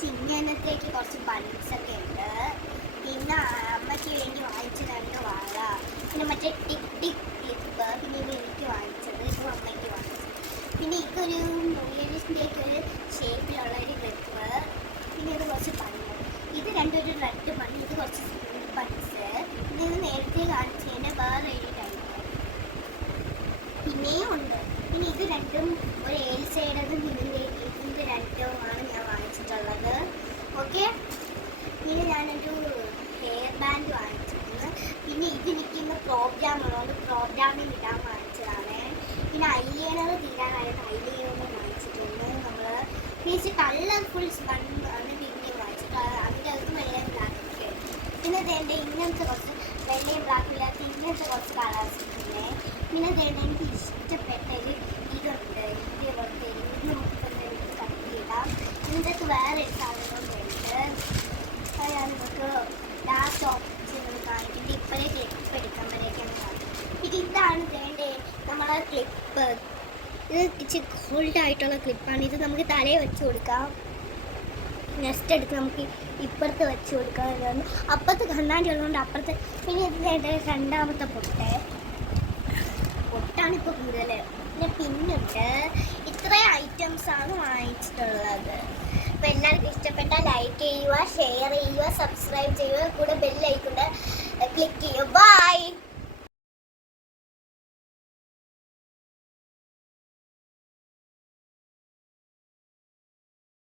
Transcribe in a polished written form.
ചിങ്ങനത്തേക്ക് കുറച്ച് ബൺസൊക്കെ ഉണ്ട്. പിന്നെ അമ്മയ്ക്ക് വേണ്ടി വാങ്ങിച്ച 2 വാഴ, പിന്നെ മറ്റേ ടിക് ടിക് ക്ലിപ്പ്, പിന്നെ ഇത് എനിക്ക് വാങ്ങിച്ചത്, ഇതും അമ്മയ്ക്ക് വാങ്ങിച്ചത്. പിന്നെ ഇതൊരു മുയലിൻ്റെയൊക്കെ ഒരു ഷേപ്പിലുള്ള ഒരു ക്ലിപ്പ്, പിന്നെ ഇത് കുറച്ച് ബണ്ണ്. ഇത് രണ്ടും ഒരു റെഡ് ബണ്ണ്, ഇത് കുറച്ച് ബൺസ്. പിന്നെ ഇത് നേരത്തെ കാണിച്ചതിൻ്റെ വേറെ ഒരു ടൈപ്പ് പിന്നെയും ഉണ്ട്. പിന്നെ ഇത് രണ്ടും ഒരു ഏൽ സൈഡതും ഇതിൻ്റെ രണ്ടുമാണ് ഞാൻ വാങ്ങിച്ചിട്ടുള്ളത്. ഓക്കെ, പിന്നെ ഞാനൊരു ഹെയർ ബാൻഡ് വാങ്ങിച്ചിട്ടുണ്ട്. പിന്നെ ഇത് എനിക്കിന്ന് പ്രോഗ്രാം ഉള്ളതുകൊണ്ട് പ്രോഗ്രാമിൽ ഇടാൻ വാങ്ങിച്ചതാണ്. പിന്നെ ഐലൈനർ തീരാനായിട്ട് ഐലൈനർ വാങ്ങിച്ചിട്ടുണ്ട് നമ്മൾ. പിന്നെ കളർഫുൾ സ്പണ്ണാണ് പിന്നെയും വാങ്ങിച്ചിട്ടുള്ളത്. അതിൻ്റെ അകത്തും വെള്ളയും ബ്ലാക്കൊക്കെ. പിന്നെ ഇതെൻ്റെ ഇങ്ങനത്തെ കുറച്ച് വെള്ളയും ബ്ലാക്കും ഇല്ലാത്ത ഇങ്ങനത്തെ കുറച്ച് കളേഴ്സ് പിന്നെ. പിന്നെ ഇതെൻ്റെ എനിക്ക് ഇഷ്ടപ്പെട്ടൊരു ഇതുണ്ട്, ഇത് പോലത്തെ ഇത് നമുക്ക് കട്ട് ചെയ്താം. ഇതിൻ്റെ അകത്ത് വേറെ ഒരു സാധനങ്ങളുണ്ട്. അത് ഞാൻ നമുക്ക് ലാസ്റ്റ് ഓപ്ഷൻ കാണിച്ചിട്ട് ഇപ്പോഴേ ക്ലിപ്പ് എടുക്കുമ്പോഴേക്കാണ് കാണിക്കും. പിന്നെ ഇതാണ് വേണ്ടേ നമ്മളെ ക്ലിപ്പ്. ഇത് ഇച്ചിരി ഗോൾഡായിട്ടുള്ള ക്ലിപ്പാണ്. ഇത് നമുക്ക് തലയിൽ വെച്ച് കൊടുക്കാം. നെക്സ്റ്റ് എടുത്ത് നമുക്ക് ഇപ്പുറത്ത് വെച്ച് കൊടുക്കാം. അപ്പുറത്ത് കണ്ണാടി ഉള്ളതുകൊണ്ട് അപ്പുറത്ത്. പിന്നെ ഇത് രണ്ടാമത്തെ പൊട്ടാണ് ഇപ്പോൾ കൂടുതൽ. പിന്നെ പിന്നുണ്ട്. ഇത്രയും ഐറ്റംസാണ് വാങ്ങിച്ചിട്ടുള്ളത്. അപ്പോൾ എല്ലാവർക്കും ഇഷ്ടപ്പെട്ടാൽ ലൈക്ക് ചെയ്യുക, ഷെയർ ചെയ്യുക, സബ്സ്ക്രൈബ് ചെയ്യുക, കൂടെ ബെല്ലൈക്കൺ